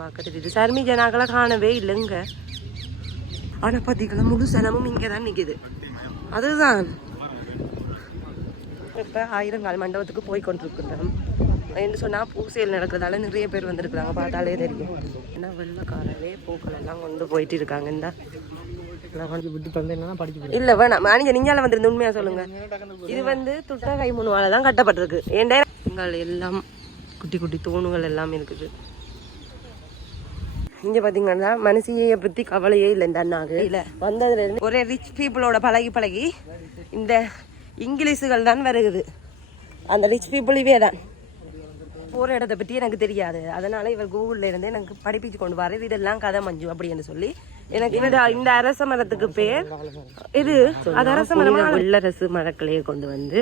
பார்க்க இது சர்மி ஜனாக்களை காணவே இல்லைங்க. ஆனா பார்த்தீங்களா முழு சனமும் இங்கே தான் நிற்கிது அதுதான். இப்போ ஆயிரங்கால் மண்டபத்துக்கு போய் கொண்டிருக்கிறோம் என்று சொன்னால் பூசையில் நடக்கிறதால நிறைய பேர் வந்திருக்கிறாங்க. பார்த்தாலே தெரியும். ஏன்னா வெள்ளக்காரவே பூக்கள் எல்லாம் கொண்டு போயிட்டு இருக்காங்க. இந்த. இல்ல வேணாம். மாணிக்க வந்திருந்து உண்மையா சொல்லுங்க. இது வந்து துட்ட கை தான் கட்டப்பட்டிருக்கு. ஏன்டா எங்கள் எல்லாம் குட்டி குட்டி தூணுகள் எல்லாம் இருக்குது. இங்க பாத்தீங்கன்னா மனசியை பத்தி கவலையே இல்லை இந்த அண்ணாக்கு. இல்ல. வந்ததுல இருந்து ஒரே ரிச் பீப்புளோட பழகி பழகி இந்த இங்கிலீஷுகள் தான் வருகுது. அந்த ரிச் பீப்புள் இவே தான். போகிற இடத்த பற்றி எனக்கு தெரியாது. அதனால இவர் கூகுளில் இருந்து எனக்கு படிப்பிச்சு கொண்டு வர. இதெல்லாம் கதை மஞ்சு அப்படின்னு சொல்லி. எனக்கு இந்த இந்த அரச மரத்துக்கு பேர். இது அது அரச மரம்? வெள்ளரசு மரக்கலையை கொண்டு வந்து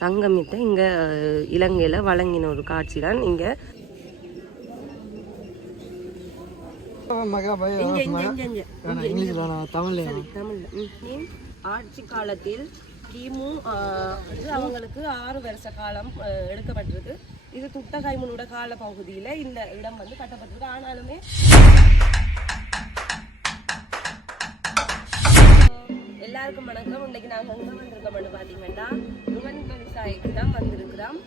சங்கமித்த இங்க இலங்கையில வழங்கின ஒரு காட்சி தான் இங்க. மகா பய இங்கிலீஷ் வேணாம் தமிழ்ல தமிழ்ல. ஆட்சி காலத்தில் கிமு இது அவங்களுக்கு ஆறு வருஷ காலம் எடுக்கப்பட்டிருக்கு. இது துட்டகைமுனோட கால பகுதியில இந்த இடம் வந்து கட்டப்பட்டிருக்கு. ஆனாலுமே எல்லாருக்கும் வணக்கம். இன்னைக்கு நாங்கள் எங்கே வந்திருக்கோம்னு பார்த்தீங்கன்னா யுவன் விவசாயிக்கு தான் வந்திருக்கிறோம்.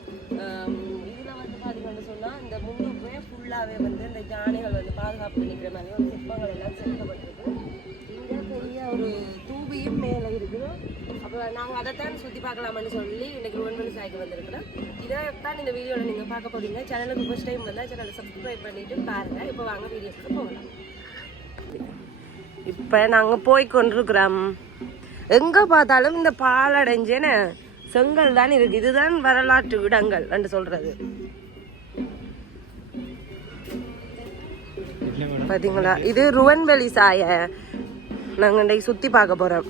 இதில் வந்து பார்த்தீங்கன்னு சொன்னால் இந்த முன்னுக்குமே ஃபுல்லாகவே வந்து இந்த யானைகள் வந்து பாதுகாப்பு பண்ணிக்கிற மாதிரி ஒரு சிற்பங்கள் எல்லாம் செதுக்கப்பட்டிருக்கு. இங்கே பெரிய ஒரு தூபியும் மேலே இருக்குது அப்போ நாங்கள் அதைத்தான் சுற்றி பார்க்கலாம்னு சொல்லி இன்னைக்கு யுவன் விவசாயிக்கு வந்திருக்கிறோம். இதை தான் இந்த வீடியோவில் நீங்கள் பார்க்க போறீங்க. சேனலுக்கு ஃபஸ்ட் டைம் வந்தால் சேனலை சப்ஸ்கிரைப் பண்ணிட்டு பாருங்கள் இப்போ வாங்க வீடியோக்கு போகலாம். இப்போ நாங்கள் போய் கொண்டிருக்கிறோம். எங்கே பார்த்தாலும் இந்த பாலடைஞ்சேன்னு செங்கல் தான் இருக்கு. இதுதான் வரலாற்று இடங்கள் என்று சொல்றது. பார்த்தீங்களா இது ருவன்வெளி சாய நாங்கள் இன்றைக்கு சுற்றி பார்க்க போகிறோம்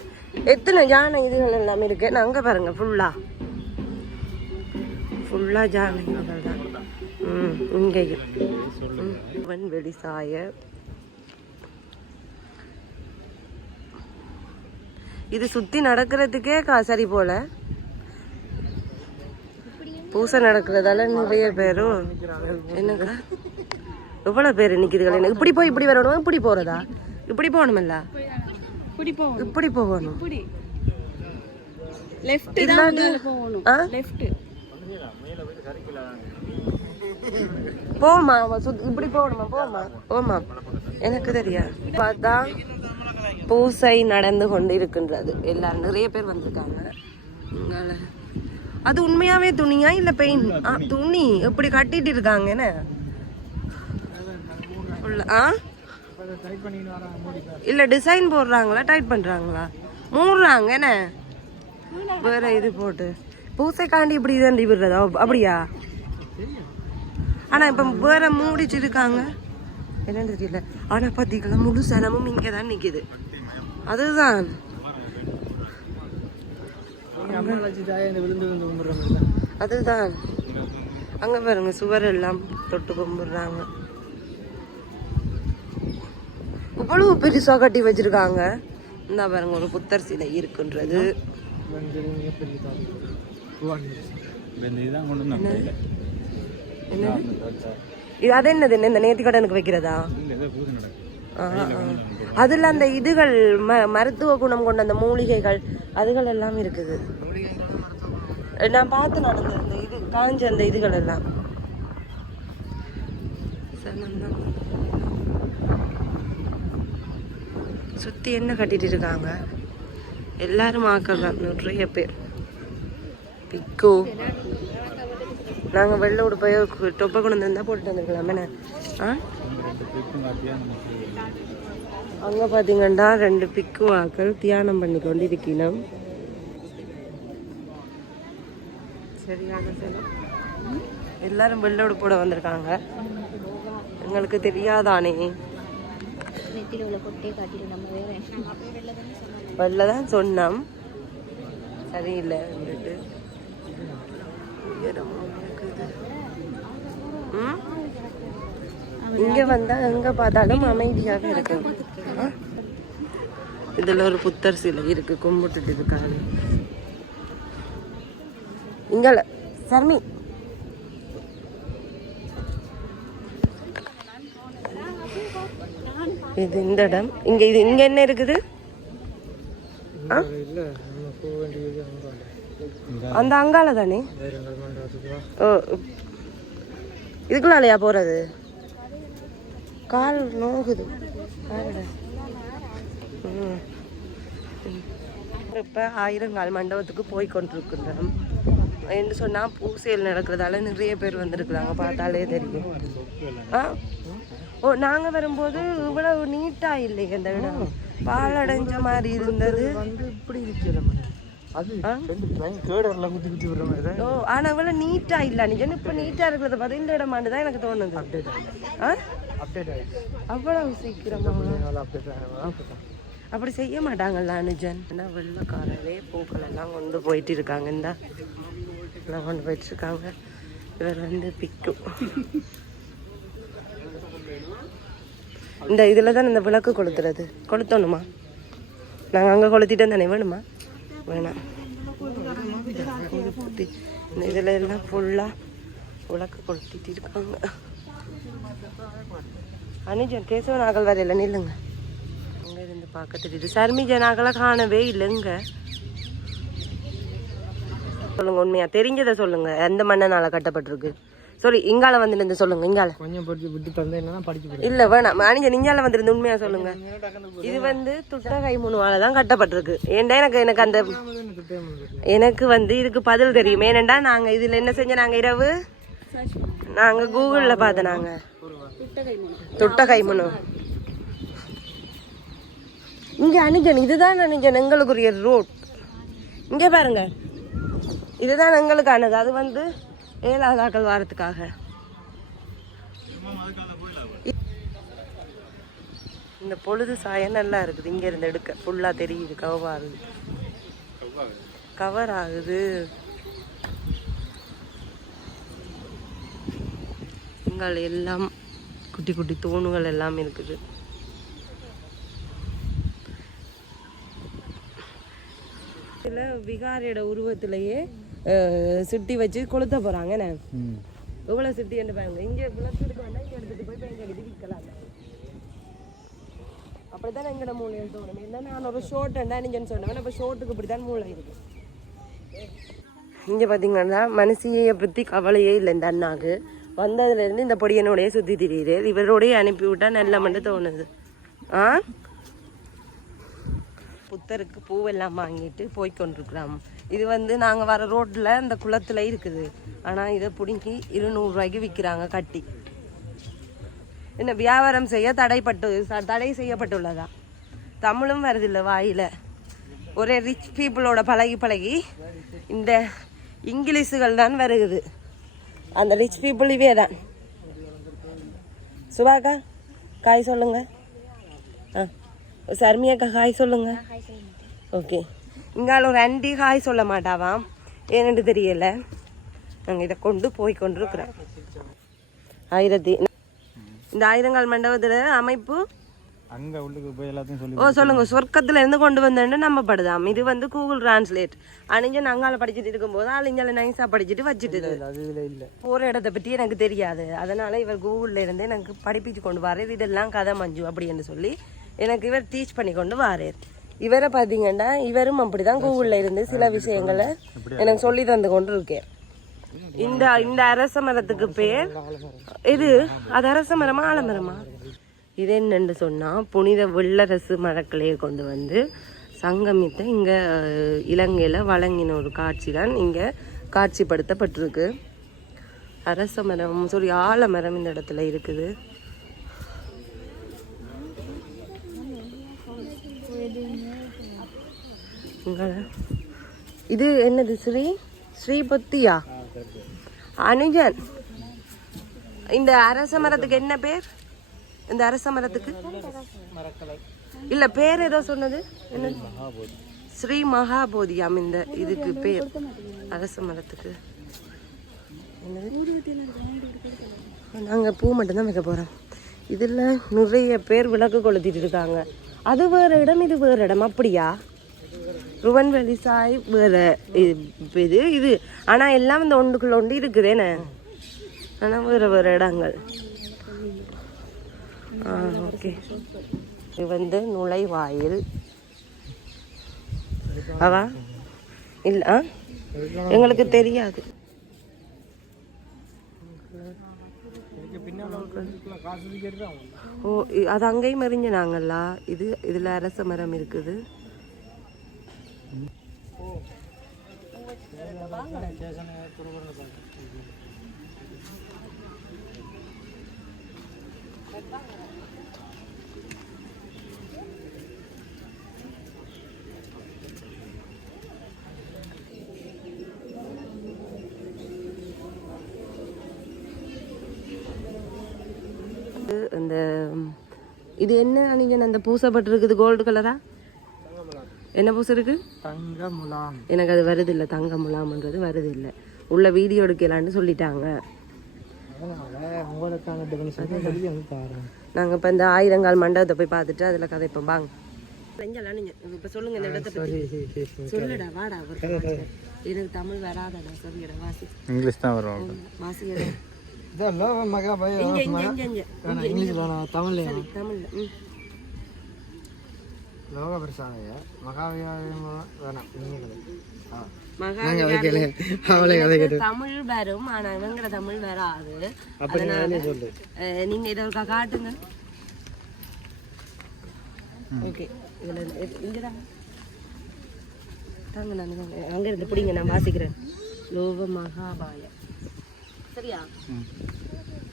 எத்தனை யானை இதுகள் எல்லாமே இருக்கு? அங்கே பாருங்க ஃபுல்லா ஃபுல்லா ஜானைகள் தான். ம் இங்கேயும். ருவன்வெளி சாய இது சுத்தி நடக்கிறதுக்கே காசரி போல. பூசை நடக்கிறதால நிறைய பேரும் என்னக்கா? எவ்வளவு பேர் என்ன இப்படி போய் இப்படி வரணும்? இப்படி போறதா? இப்படி போகணுமில்ல? இப்படி போகணும். லெஃப்ட் தான்? லெஃப்ட் போமா இப்படி போகணுமா? போமா போமா எனக்கு தெரியாது. பார்த்தா பூசை நடந்து கொண்டு இருக்கின்றது எல்லாரும் நிறைய பேர் வந்திருக்காங்க. அது உண்மையாவே துணியா இல்ல பெயின் துணி. எப்படி கட்டிட்டு இருக்காங்க? என்ன? ஆ? இல்ல டிசைன் போடுறாங்களா? டைட் பண்றாங்களா? மூடுறாங்க. என்ன? வேற இது போட்டு. பூசைக்காண்டி இப்படி தான் விடுறதா? அப்படியா? ஆனா இப்ப வேற மூடிச்சு இருக்காங்க. என்னன்னு தெரியல. ஆனா பாத்தீங்களா? முழு சனமும் இங்கதான் நிக்குது. அதுதான். அதுதான். அங்க பாருங்க சுவர் எல்லாம் தொட்டு கும்பிடுறாங்க. இவ்வளவு பெருசா கட்டி வச்சிருக்காங்க. இந்த பாருங்க ஒரு புத்தர் சிலை இருக்குன்றது. இது அது என்னது? என்ன இந்த நேர்த்தி கடனுக்கு வைக்கிறதா? அதுல அந்த இதுகள் ம மருத்துவ குணம் கொண்ட அந்த மூலிகைகள் அதுகள் எல்லாம் இருக்குது. நான் பார்த்து நடந்த அந்த இது காஞ்ச அந்த இதுகள் எல்லாம். சுத்தி என்ன கட்டிட்டு இருக்காங்க? எல்லாரும் ஆக்கள் தான் நிறைய பேர். பிக்கு. நாங்க வெள்ளை போய் டொப்பை கொண்டு வந்திருந்தா போட்டுட்டு வந்துருக்கலாமே. ஆ? அங்கே பார்த்தீங்கன்னா ரெண்டு பிக்கு வாக்கள் தியானம் பண்ணி கொண்டு இருக்கணும் சரியான செலவு. எல்லாரும் வெள்ளை போட வந்திருக்காங்க. எங்களுக்கு தெரியாதானே? நெத்தில உள்ள கொட்டே காட்டிட்டு நம்ம வெளில தான் சொன்னோம் சரியில்லை வந்துட்டு உயரமா இருக்குது. ம்? இங்க வந்தா எங்க பார்த்தாலும் அமைதியாக இருக்கு. இதில் இதுல ஒரு புத்தர் சிலை இருக்கு கும்பிட்டுட்டு இருக்காங்க. இங்கல சர்மி. இது இந்த இடம். இங்க இது இங்க என்ன இருக்குது? அந்த அங்கால தானே ஆயிரங்கள் ஓ இதுக்குள்ளாலையா போறது? கால் நோகுது. இப்ப ஆயிரங்கால் மண்டபத்துக்கு போய் கொண்டிருக்கிறோம் என்று சொன்னா பூசையில் நடக்கிறதால நிறைய பேர் வந்திருக்கிறாங்க. பார்த்தாலே தெரியும். ஆ? ஓ நாங்க வரும்போது இவ்வளவு நீட்டா இல்லை இந்த இடம். பாலடைஞ்ச மாதிரி இருந்தது. வந்து இப்படி ஓ ஆனா இவ்வளவு நீட்டா இல்ல. நீ இப்ப நீட்டா இருக்கிறத பார்த்து இந்த இடமாண்டு தான் எனக்கு தோணுது. அப்டேட் ஆகிடுச்சு அவ்வளவு சீக்கிரமா. நாள் அப்டேட் ஆகிடும் அப்படி செய்ய மாட்டாங்கல்ல அனுஜன். ஏன்னா வெள்ளக்காரரே பூக்கள் எல்லாம் கொண்டு போயிட்டு இருக்காங்க. இந்த எல்லாம் கொண்டு போயிட்டு இருக்காங்க. இவர் வந்து பிக்கும் இந்த இதில் தான் இந்த விளக்கு கொளுத்துறது. கொளுத்தணுமா? நாங்கள் அங்கே கொளுத்திட்டு தானே வேணுமா? வேணாம். இந்த இதில் எல்லாம் ஃபுல்லாக விளக்கு கொளுத்திட்டு இருக்காங்க. அனுஜன் கேசவ நாகல் வரையில நில்லுங்க அங்க இருந்து பார்க்க தெரியுது சர்மிஜ நாகலை காணவே இல்லைங்க சொல்லுங்க உண்மையா தெரிஞ்சதை சொல்லுங்க எந்த மன்னனால கட்டப்பட்டிருக்கு சாரி இங்கால வந்து நின்று சொல்லுங்க இங்கால கொஞ்சம் படிச்சு விட்டு தந்தேன் என்னன்னா படிச்சு போடு இல்ல வேணாம் அணிஞ்ச இங்கால வந்திருந்து உண்மையா சொல்லுங்க இது வந்து துட்டகை முனுவால தான் கட்டப்பட்டிருக்கு ஏன்டா எனக்கு எனக்கு அந்த எனக்கு வந்து இதுக்கு பதில் தெரியும் ஏனெண்டா நாங்க இதுல என்ன செஞ்ச நாங்க இரவு நாங்க கூகுள்ல பார்த்த நாங்க தொட்டகை முனு. இங்க அணிஜன் இதுதான் அணிஜன் எங்களுக்குரிய ரோட் இங்க பாருங்க. இதுதான் எங்களுக்கானது. அது வந்து ஏழாதாக்கள் வாரத்துக்காக. இந்த பொழுது சாயம் நல்லா இருக்குது. இங்க இருந்து எடுக்க. ஃபுல்லா தெரியுது. கவர் ஆகுது. கவர் ஆகுது. எங்கள் எல்லாம் குட்டி குட்டி தூணுகள் எல்லாம் இருக்குது. இதில் விகாரியோட உருவத்திலேயே சிட்டி வச்சு கொளுத்த போறாங்க என்ன? ம். எவ்வளவு சிட்டி என்று பாருங்க. இங்க விளக்கு எடுக்க வேண்டாம் இங்க எடுத்துட்டு போய் பெயிண்ட் அடித்து விற்கலாம் அப்படித்தான் எங்கட மூலையில் தோணும். இல்லை நான் ஒரு ஷோர்ட் நீங்கன்னு சொன்னேன் இப்போ ஷோர்ட்டுக்கு இப்படித்தான் மூளை இருக்கு. இங்க பாத்தீங்கன்னா மனசியை பத்தி கவலையே இல்லை இந்த அண்ணாக்கு. வந்ததுலேருந்து இந்த பொடியனோடய சுற்றி திரியுது. இவரோடைய அனுப்பிவிட்டா நல்ல மட்டும் தோணுது. ஆ? புத்தருக்கு பூவெல்லாம் வாங்கிட்டு போய் கொண்டிருக்கிறோம். இது வந்து நாங்கள் வர ரோட்டில் இந்த குளத்தில் இருக்குது. ஆனால் இதை பிடுங்கி இருநூறுவாய்க்கு விற்கிறாங்க கட்டி. என்ன வியாபாரம் செய்ய தடைப்பட்டு ச- தடை செய்யப்பட்டுள்ளதா? தமிழும் வருதில்லை வாயில். ஒரே ரிச் பீப்புளோட பழகி பழகி இந்த இங்கிலீஷுகள் தான் வருகுது. அந்த ரிச் பீப்புள் இவே தான். சுபாக்கா காய் சொல்லுங்க. ஆ சர்மியாக்கா காய் சொல்லுங்க. ஓகே. இங்கால ஒரு அண்டி காய் சொல்ல மாட்டாவாம் ஏன்னு தெரியல. நாங்கள் இதை கொண்டு போய் கொண்டிருக்கிறோம். ஆயிரத்தி இந்த ஆயிரங்கால் மண்டபத்துல அமைப்பு அங்கே உள்ளுக்கு போய் எல்லாத்தையும் சொல்லி ஓ சொல்லுங்க. சொர்க்கத்துல இருந்து கொண்டு வந்தேன்னு நம்பப்படுதாம். இது வந்து கூகுள் டிரான்ஸ்லேட் அணிஞ்சன் அங்கால படிச்சுட்டு இருக்கும்போது அழிஞ்சால நைஸா படிச்சுட்டு வச்சுட்டு அது இதில் இல்லை. போற இடத்த பத்தி எனக்கு தெரியாது. அதனால இவர் கூகுள்ல இருந்து எனக்கு படிப்பிச்சு கொண்டு வாரேர் இதெல்லாம் கதை மஞ்சு அப்படின்னு சொல்லி எனக்கு இவர் டீச் பண்ணி கொண்டு வாரேர் இவரை பாத்தீங்கன்னா இவரும் அப்படிதான் கூகுள்ல இருந்து சில விஷயங்களை எனக்கு சொல்லி தந்து கொண்டு இருக்கேன் இந்த இந்த அரச மரத்துக்கு பேர் இது அது அரச மரமா ஆலமரமா? இது என்னன்னு சொன்னா புனித வெள்ளரசு மரக்கிளையை கொண்டு வந்து சங்கமித்த இங்க இலங்கையில வழங்கின ஒரு காட்சி தான் இங்க காட்சிப்படுத்தப்பட்டிருக்கு. அரச மரம் சாரி ஆலமரம் இந்த இடத்துல இருக்குது. இது என்னது ஸ்ரீ? ஸ்ரீபத்தியா? அனுஜன். இந்த அரச மரத்துக்கு என்ன பேர்? இந்த அரச மரத்துக்கு? இல்ல பேர் ஏதோ சொன்னது? என்ன? ஸ்ரீ மகாபோதியாம் இந்த இதுக்கு பேர். அரச மரத்துக்கு. என்னது? நாங்க பூ மட்டும்தான் வைக்க போறோம். இதுல நிறைய பேர் விளக்கு கொளுத்திட்டு இருக்காங்க. அது வேற இடம் இது வேற இடம். அப்படியா? ருவன்வெளி சாய் வேற இது இது இது. ஆனா எல்லாம் இந்த ஒன்றுக்குள்ள ஒன்று இருக்குதேனே ஆனா வேற வேற இடங்கள். ஓகே. இது வந்து நுழைவாயில். அவா இல்லை ஆ? எங்களுக்கு தெரியாது. ஓ அது அங்கேயும் எறிஞ்சினாங்களா இது இதில் அரச மரம் இருக்குது. Thank you. ம், இது என்ன நீங்க அந்த பூசப்பட்டிருக்குது கோல்டு கலரா என்ன பூசை இருக்கு? தங்க முலாம் எனக்கு அது வருது இல்லை தங்க முலாம்ன்றது வருது இல்லை உள்ள வீடியோ எடுக்கலான்னு சொல்லிட்டாங்க நாங்கள் இப்போ இந்த ஆயிரங்கால் மண்டபத்தை போய் பார்த்துட்டு அதில் கதைப்போம் வாங்க. செஞ்சலாம் நீங்கள் இப்போ சொல்லுங்க இந்த இடத்தை பற்றி சொல்லுடா வாடா எனக்கு தமிழ் வராதடா சொல்லிடா வாசி. இங்கிலீஷ் தான் வரும் லோக மகா பய வேணாம் இங்கிலீஷ் வேணாம் தமிழ்ல ம். லோக பிரசாதைய மகாவியாயம் வேணாம் தமிழ் வரும் ஆனா இவங்கிற தமிழ் வராது. நீங்க இதை காட்டுங்க. ஓகே. இதுல இருந்து- இங்க தாங்க தாங்க நான் அங்க இருந்து பிடிங்க நான் வாசிக்கிறேன். லோக மகாபாய சரியா?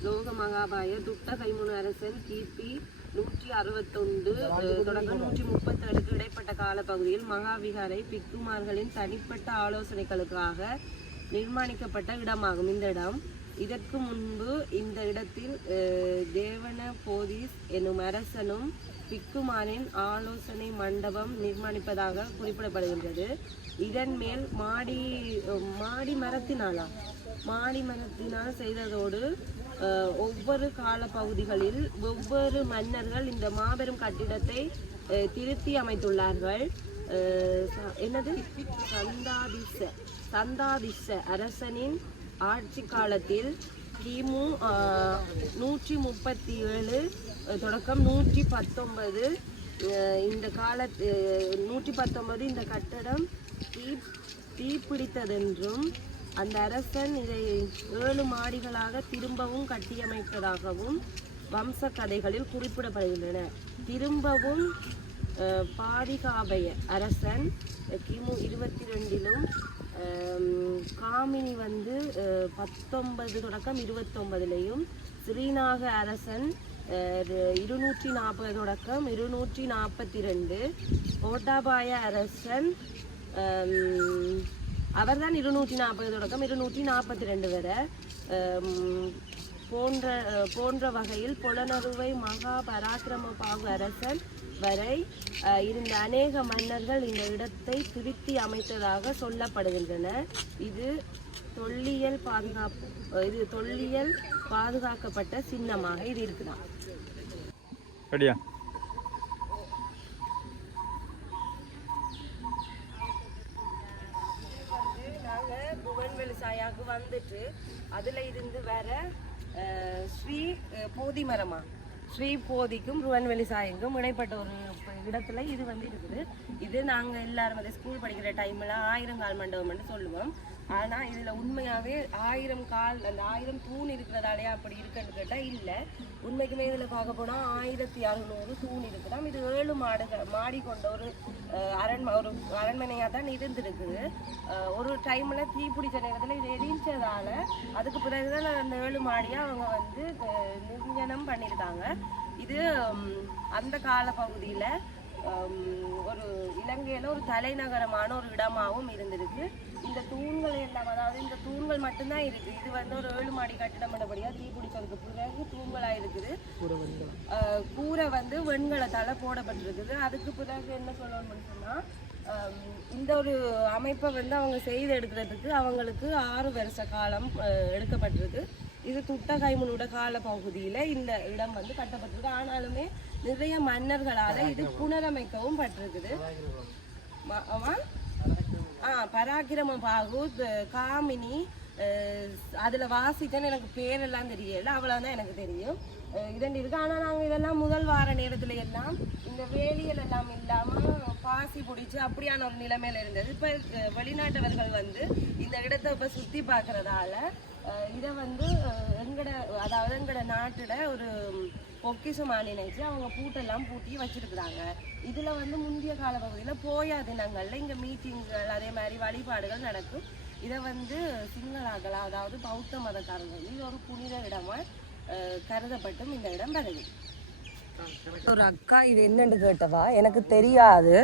லோக மகாபாய துட்ட கைமுனு அரசன் கிபி நூற்றி அறுபத்தொண்டு தொடக்கம் நூற்றி முப்பத்தேழுக்கு இடைப்பட்ட காலப்பகுதியில் மகாவிகாரை பிக்குமார்களின் தனிப்பட்ட ஆலோசனைகளுக்காக நிர்மாணிக்கப்பட்ட இடமாகும் இந்த இடம். இதற்கு முன்பு இந்த இடத்தில் அஹ், தேவன போதிஸ் எனும் அரசனும் பிக்குமாரின் ஆலோசனை மண்டபம் நிர்மாணிப்பதாக குறிப்பிடப்படுகின்றது. இதன் மேல் மாடி மாடி மரத்தினாலா? மாடி மரத்தினால் செய்ததோடு ஒவ்வொரு கால பகுதிகளில் ஒவ்வொரு மன்னர்கள் இந்த மாபெரும் கட்டிடத்தை திருத்தி அமைத்துள்ளார்கள். என்னது? சந்தாதிச சந்தாதிச அரசனின் ஆட்சி காலத்தில் கிமு நூற்றி முப்பத்தி ஏழு தொடக்கம் நூற்றி பத்தொன்பது. இந்த கால நூற்றி பத்தொன்பது இந்த கட்டடம் தீ தீப்பிடித்ததென்றும் அந்த அரசன் இதை ஏழு மாடிகளாக திரும்பவும் கட்டியமைத்ததாகவும் வம்ச கதைகளில் குறிப்பிடப்படுகின்றன. திரும்பவும் பாதிகாபய அரசன் கிமு இருபத்தி ரெண்டிலும் காமினி வந்து பத்தொன்பது தொடக்கம் இருபத்தொன்பதுலையும் ஸ்ரீநாக அரசன் இருநூற்றி நாற்பது தொடக்கம் இருநூற்றி நாற்பத்தி ரெண்டு கோட்டாபாய அரசன் அவர் தான் இருநூற்றி நாற்பது தொடக்கம் இருநூற்றி நாற்பத்தி ரெண்டு வரை போன்ற போன்ற வகையில் புலனறுவை மகா பராக்கிரம பாகு அரசன் வரை இருந்த அநேக மன்னர்கள் இந்த இடத்தை திருத்தி அமைத்ததாக சொல்லப்படுகின்றன. இது தொல்லியல் பாதுகாப்பு இது தொல்லியல் பாதுகாக்கப்பட்ட சின்னமாக இது இருக்குதான். ரெடியா? புவன்வெளி சாயாக்கு வந்துட்டு அதுல இருந்து வேற ஸ்ரீ போதி மரமா? ஸ்ரீ போதிக்கும் புவன்வெளி சாயங்கும் இடைப்பட்ட ஒரு இடத்துல இது வந்து இருக்குது. இது நாங்க எல்லாரும் வந்து ஸ்கூல் படிக்கிற டைம்ல ஆயிரம் கால் மண்டபம்னு சொல்லுவோம். ஆனால் இதில் உண்மையாகவே ஆயிரம் கால் அந்த ஆயிரம் தூண் இருக்கிறதாலே அப்படி இருக்குன்னு கேட்டால் இல்லை. உண்மைக்குமே இதில் பார்க்க போனால் ஆயிரத்தி அறுநூறு தூண் இருக்குதாம் இது ஏழு மாடுக மாடி கொண்ட ஒரு அரண்ம ஒரு அரண்மனையாக தான் இருந்திருக்குது ஒரு டைமில் தீ பிடிச்ச இது எரிஞ்சதால அதுக்கு பிறகுதான் அந்த ஏழு மாடியாக அவங்க வந்து நிர்ஞனம் பண்ணியிருக்காங்க இது அந்த கால பகுதியில் ஒரு இலங்கையில ஒரு தலைநகரமான ஒரு இடமாவும் இருந்திருக்கு. இந்த தூண்கள் எல்லாம் அதாவது இந்த தூண்கள் மட்டும்தான் இருக்கு. இது வந்து ஒரு ஏழு மாடி கட்டிடம் பண்ணபடியா தீ பிடிச்சதுக்கு பிறகு தூண்களா இருக்குது. கூரை வந்து. வெண்கலத்தால போடப்பட்டிருக்குது. அதுக்கு பிறகு என்ன சொல்லணும்னு சொன்னா ஹம், இந்த ஒரு அமைப்பை வந்து அவங்க செய்து எடுக்கிறதுக்கு அவங்களுக்கு ஆறு வருஷ காலம் எடுக்கப்பட்டிருக்கு. இது துட்ட கைமுனோட கால பகுதியில் இந்த இடம் வந்து கட்டப்பட்டிருக்கு. ஆனாலுமே நிறைய மன்னர்களால் இது புனரமைக்கவும் பட்டிருக்குது. ஆ பராக்கிரம பாகு காமினி அதில் வாசித்தேன்னு எனக்கு பேரெல்லாம் தெரியல. அவ்வளோதான் எனக்கு தெரியும். இதன் இருக்குது இருக்கு நாங்கள் இதெல்லாம் முதல் வார நேரத்தில் எல்லாம் இந்த வேலியல் எல்லாம் இல்லாமல் பாசி பிடிச்சி அப்படியான ஒரு நிலைமையில இருந்தது. இப்போ வெளிநாட்டவர்கள் வந்து இந்த இடத்தை இப்போ சுற்றி பார்க்குறதால இதை வந்து எங்கட அதாவது எங்கட நாட்டில் ஒரு பொக்கிஷமா நினைச்சு அவங்க பூட்டெல்லாம் பூட்டி வச்சுருக்குறாங்க. இதில் வந்து முந்தைய கால பகுதியில் போயா தினங்களில் இங்கே மீட்டிங்குகள் அதே மாதிரி வழிபாடுகள் நடக்கும். இதை வந்து சிங்களாக்கள் அதாவது பௌத்த மதக்காரர்கள் இது ஒரு புனித இடமாக கருதப்பட்டும் இந்த இடம் வருது. ஒரு அக்கா இது என்னன்னு கேட்டவா? எனக்கு தெரியாது.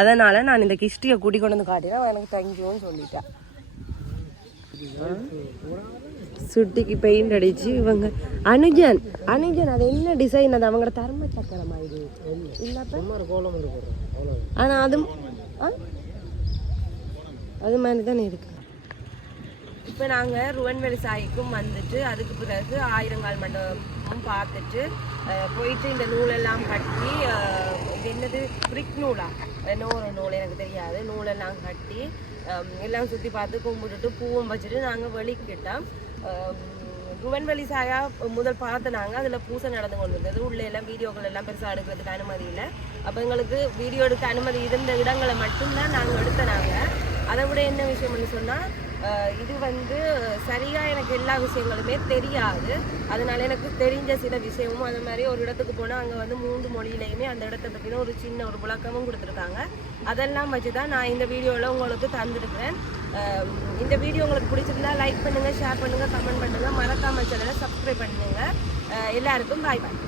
அதனால நான் இந்த கிஷ்டியை கூட்டி கொண்டு வந்து காட்டினா எனக்கு தேங்க்யூன்னு சொல்லிட்டேன் சுட்டிக்கு பெயிண்ட் அடிச்சு இவங்க அனுஜன் அனுஜன் அது என்ன டிசைன் அது அவங்களோட தர்ம சக்கரமா இது? ஆனால் ஒரு கோலம் அது அது மாதிரி தானே இருக்கு. இப்போ நாங்கள் ருவன்வெளி சாய்க்கும் வந்துட்டு அதுக்கு பிறகு ஆயிரங்கால் மண்டபமும் பார்த்துட்டு போயிட்டு இந்த நூலெல்லாம் கட்டி இது என்னது? பிரிக் நூலா? என்ன ஒரு நூல் எனக்கு தெரியாது. நூலெல்லாம் கட்டி எல்லாம் சுற்றி பார்த்து கும்பிட்டுட்டு பூவும் வச்சுட்டு நாங்கள் வெளிக்கிட்டோம். குவன்வெளி சாயா முதல் பார்த்தனாங்க அதில் பூசை நடந்து கொண்டு இருந்தது உள்ளே எல்லாம் வீடியோக்கள் எல்லாம் பெருசாக எடுக்கிறதுக்கு அனுமதி இல்லை. அப்போ எங்களுக்கு வீடியோ எடுக்க அனுமதி இருந்த இடங்களை மட்டும்தான் நாங்கள் எடுத்தனாங்க அதை விட என்ன விஷயம்னு சொன்னால் இது வந்து சரியாக எனக்கு எல்லா விஷயங்களுமே தெரியாது. அதனால எனக்கு தெரிஞ்ச சில விஷயமும் அது மாதிரி ஒரு இடத்துக்கு போனால் அங்கே வந்து மூன்று மொழியிலையுமே அந்த இடத்த பற்றின ஒரு சின்ன ஒரு புழக்கமும் கொடுத்துருக்காங்க. அதெல்லாம் வச்சு தான் நான் இந்த வீடியோவில் உங்களுக்கு தந்துருக்கிறேன். இந்த வீடியோ உங்களுக்கு பிடிச்சிருந்தா லைக் பண்ணுங்கள் ஷேர் பண்ணுங்கள் கமெண்ட் பண்ணுங்கள் மறக்காமல் சேனலை சப்ஸ்கிரைப் பண்ணுங்கள் எல்லாருக்கும் பாய் பாய்